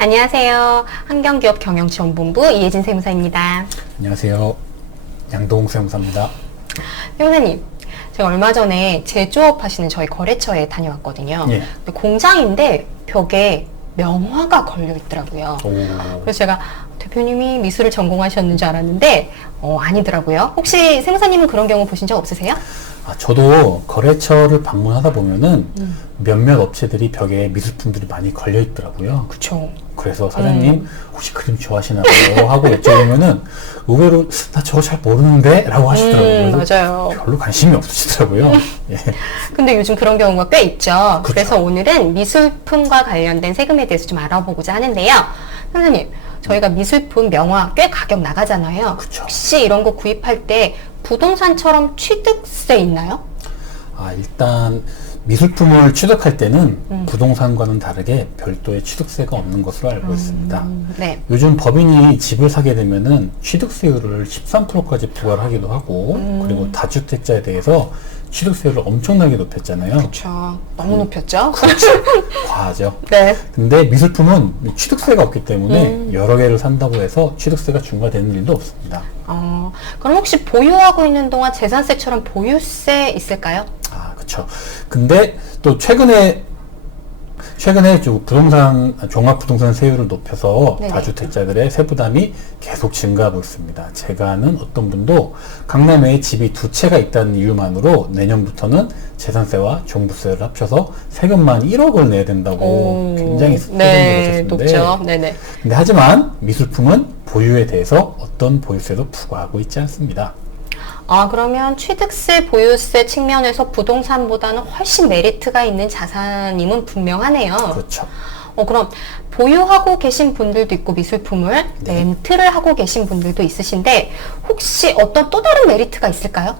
안녕하세요. 환경기업 경영지원본부 이혜진 세무사입니다. 안녕하세요. 양동욱 세무사입니다. 세무사님, 제가 얼마 전에 제조업 하시는 저희 거래처에 다녀왔거든요. 예. 근데 공장인데 벽에 명화가 걸려 있더라고요. 오. 그래서 제가 대표님이 미술을 전공하셨는 줄 알았는데 아니더라고요. 혹시 세무사님은 그런 경우 보신 적 없으세요? 저도 거래처를 방문하다 보면은 몇몇 업체들이 벽에 미술품들이 많이 걸려 있더라고요. 그쵸. 그래서 사장님 혹시 그림 좋아하시나요? 하고 여쭤보면은 의외로 나 저거 잘 모르는데? 라고 하시더라고요. 맞아요. 별로 관심이 없으시더라고요. 예. 근데 요즘 그런 경우가 꽤 있죠. 그쵸. 그래서 오늘은 미술품과 관련된 세금에 대해서 좀 알아보고자 하는데요. 선생님, 저희가 미술품 명화 꽤 가격 나가잖아요. 그쵸. 혹시 이런 거 구입할 때 부동산처럼 취득세 있나요? 일단 미술품을 취득할 때는 부동산과는 다르게 별도의 취득세가 없는 것으로 알고 있습니다. 네. 요즘 법인이 집을 사게 되면은 취득세율을 13%까지 부과를 하기도 하고, 그리고 다주택자에 대해서 취득세율을 엄청나게 높였잖아요. 그렇죠. 너무 높였죠? 과하죠. 네. 근데 미술품은 취득세가 없기 때문에 여러 개를 산다고 해서 취득세가 중과되는 일도 없습니다. 그럼 혹시 보유하고 있는 동안 재산세처럼 보유세 있을까요? 그렇죠. 근데 또 최근에 부동산 종합부동산 세율을 높여서 네네. 다주택자들의 세부담이 계속 증가하고 있습니다. 제가 아는 어떤 분도 강남에 집이 두 채가 있다는 이유만으로 내년부터는 재산세와 종부세를 합쳐서 세금만 1억을 내야 된다고 굉장히 네, 하셨는데, 높죠. 네네. 근데 하지만 미술품은 보유에 대해서 어떤 보유세도 부과하고 있지 않습니다. 그러면 취득세, 보유세 측면에서 부동산보다는 훨씬 메리트가 있는 자산임은 분명하네요. 그렇죠. 그럼 보유하고 계신 분들도 있고 미술품을 네. 렌트를 하고 계신 분들도 있으신데 혹시 어떤 또 다른 메리트가 있을까요?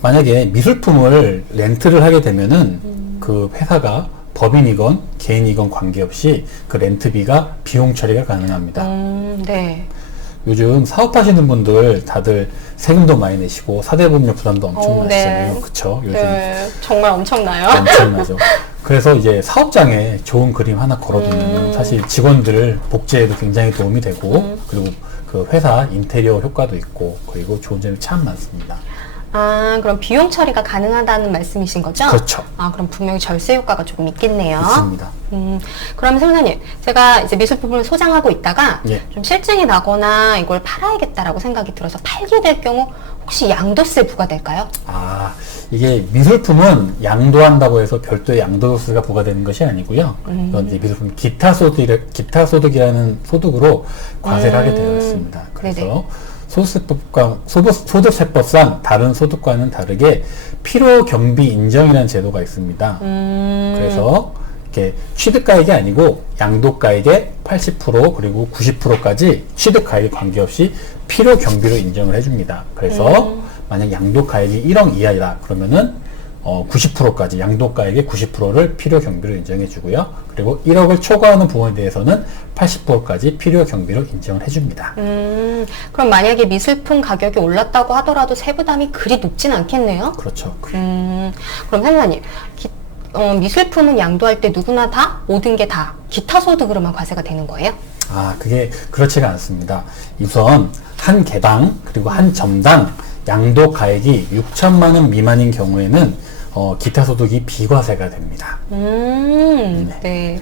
만약에 미술품을 렌트를 하게 되면은 그 회사가 법인이건 개인이건 관계없이 그 렌트비가 비용 처리가 가능합니다. 네. 요즘 사업하시는 분들 다들 세금도 많이 내시고 사대보험료 부담도 엄청 나시잖아요. 네. 그쵸? 요즘 네, 정말 엄청나요. 엄청나죠. 그래서 이제 사업장에 좋은 그림 하나 걸어두면 사실 직원들 복지에도 굉장히 도움이 되고 그리고 그 회사 인테리어 효과도 있고 그리고 좋은 점이 참 많습니다. 그럼 비용 처리가 가능하다는 말씀이신 거죠? 그렇죠. 그럼 분명히 절세 효과가 조금 있겠네요. 있습니다. 그럼 세무사님, 제가 이제 미술품을 소장하고 있다가 예. 좀 실증이 나거나 이걸 팔아야겠다라고 생각이 들어서 팔게 될 경우 혹시 양도세 부과될까요? 이게 미술품은 양도한다고 해서 별도의 양도세가 부과되는 것이 아니고요. 이건 이제 미술품 기타 소득이라는 소득으로 과세를 하게 되어 있습니다. 그래서 네네. 소득세법상 다른 소득과는 다르게 필요경비 인정이라는 제도가 있습니다. 그래서 이렇게 취득가액이 아니고 양도가액의 80% 그리고 90%까지 취득가액에 관계없이 필요경비로 인정을 해줍니다. 그래서 만약 양도가액이 1억 이하이다 그러면은 90%까지 양도가액의 90%를 필요경비로 인정해주고요. 그리고 1억을 초과하는 부분에 대해서는 80%까지 필요경비로 인정을 해줍니다. 그럼 만약에 미술품 가격이 올랐다고 하더라도 세부담이 그리 높진 않겠네요? 그렇죠. 그럼 세무사님, 미술품은 양도할 때 누구나 다 모든 게 다 기타 소득으로만 과세가 되는 거예요? 그게 그렇지가 않습니다. 우선 한 개당 그리고 한 점당 양도 가액이 6천만 원 미만인 경우에는 기타 소득이 비과세가 됩니다. 네.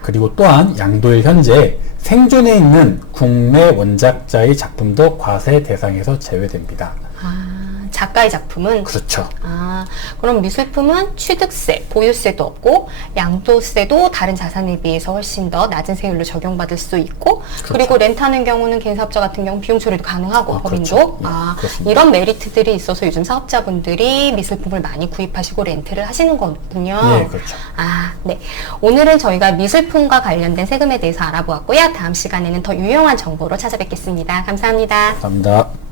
그리고 또한 양도일 현재 생존해 있는 국내 원작자의 작품도 과세 대상에서 제외됩니다. 작가의 작품은? 그렇죠. 그럼 미술품은 취득세, 보유세도 없고 양도세도 다른 자산에 비해서 훨씬 더 낮은 세율로 적용받을 수 있고 그렇죠. 그리고 렌트하는 경우는 개인 사업자 같은 경우 비용 처리도 가능하고 법인도 그렇죠. 그렇습니다. 이런 메리트들이 있어서 요즘 사업자분들이 미술품을 많이 구입하시고 렌트를 하시는 거군요. 네, 그렇죠. 네. 오늘은 저희가 미술품과 관련된 세금에 대해서 알아보았고요. 다음 시간에는 더 유용한 정보로 찾아뵙겠습니다. 감사합니다. 감사합니다.